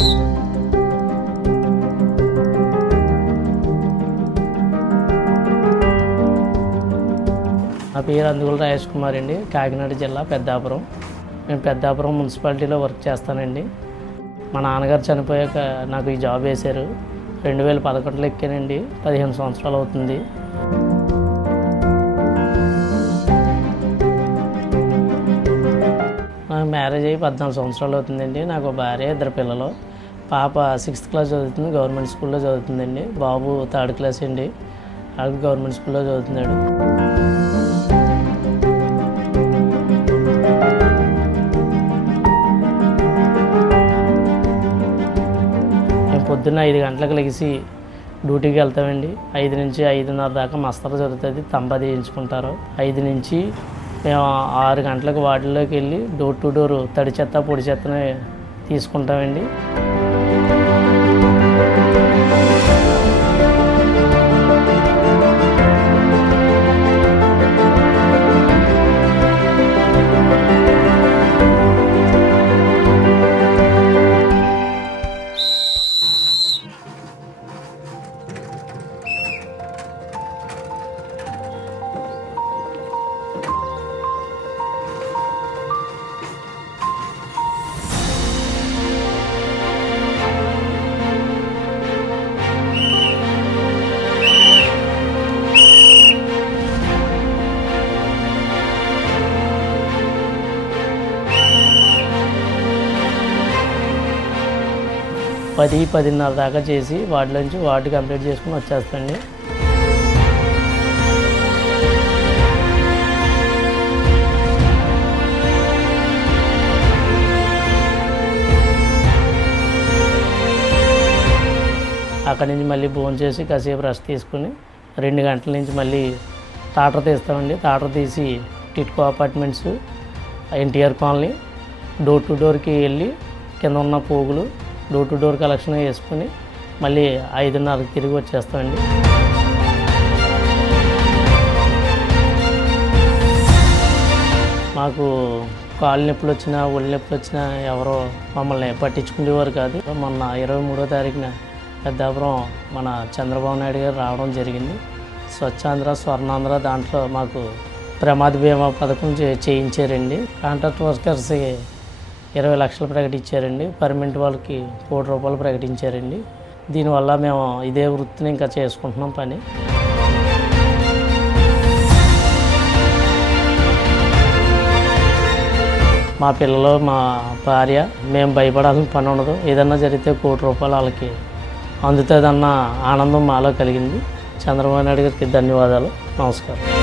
నా పేరు అందుగుల రాజేష్ కుమార్ అండి, కాకినాడ జిల్లా పెద్దాపురం. నేను పెద్దాపురం మున్సిపాలిటీలో వర్క్ చేస్తానండి. మా నాన్నగారు చనిపోయాక నాకు ఈ జాబ్ వేశారు. 2011లో ఎక్కానండి. 15 సంవత్సరాలు అవుతుంది. నాకు మ్యారేజ్ అయ్యి 14 సంవత్సరాలు అవుతుందండి. నాకు భార్య, 2 పిల్లలు. పాప 6th క్లాస్ చదువుతుంది, గవర్నమెంట్ స్కూల్లో చదువుతుందండి. బాబు 3rd క్లాస్ అండి, అది గవర్నమెంట్ స్కూల్లో చదువుతున్నాడు. పొద్దున్న 5 గంటలకు లెగిసి డ్యూటీకి వెళ్తామండి. 5 నుంచి 5:30 దాకా మస్తరు జరుగుతుంది, తంబది వేయించుకుంటారు. 5 నుంచి మేము 6 గంటలకు వార్డులోకి వెళ్ళి డోర్ టు డోర్ తడి చెత్త పొడి చెత్తని తీసుకుంటామండి. పది 10:30 దాకా చేసి వార్డులోంచి వార్డు కంప్లీట్ చేసుకుని వచ్చేస్తాండి. అక్కడి నుంచి మళ్ళీ భోజనం చేసి కాసేపు రెస్ట్ తీసుకుని 2 గంటల నుంచి మళ్ళీ టాటర్ తీస్తామండి. టాటర్ తీసి TIDCO apartments, NTR colony door to డోర్కి వెళ్ళి కింద ఉన్న పోగులు డోర్ టు డోర్ కలెక్షన్ వేసుకుని మళ్ళీ 5:30కి తిరిగి వచ్చేస్తామండి. మాకు కాళ్ళు నొప్పులు వచ్చినా, ఒళ్ళు నొప్పులు వచ్చినా ఎవరో మమ్మల్ని పట్టించుకునేవారు కాదు. మొన్న 23వ తారీఖున పెద్దాపురం మన చంద్రబాబు నాయుడు గారు రావడం జరిగింది. స్వచ్ఛాంధ్ర, స్వర్ణాంధ్ర దాంట్లో మాకు ప్రమాద బీమా పథకం చేయించారండి. కాంట్రాక్ట్ వర్కర్స్కి 20 లక్షలు ప్రకటించారండి. పర్మనెంట్ వాళ్ళకి 1 కోటి రూపాయలు ప్రకటించారండి. దీనివల్ల మేము ఇదే వృత్తిని ఇంకా చేసుకుంటున్నాం పని. మా పిల్లలు, మా భార్య, మేము భయపడాల్సిన పని ఉండదు. ఏదన్నా జరిగితే 1 కోటి రూపాయలు వాళ్ళకి అందుతుందన్న ఆనందం మాలో కలిగింది. చంద్రబాబు నాయుడు గారికి ధన్యవాదాలు. నమస్కారం.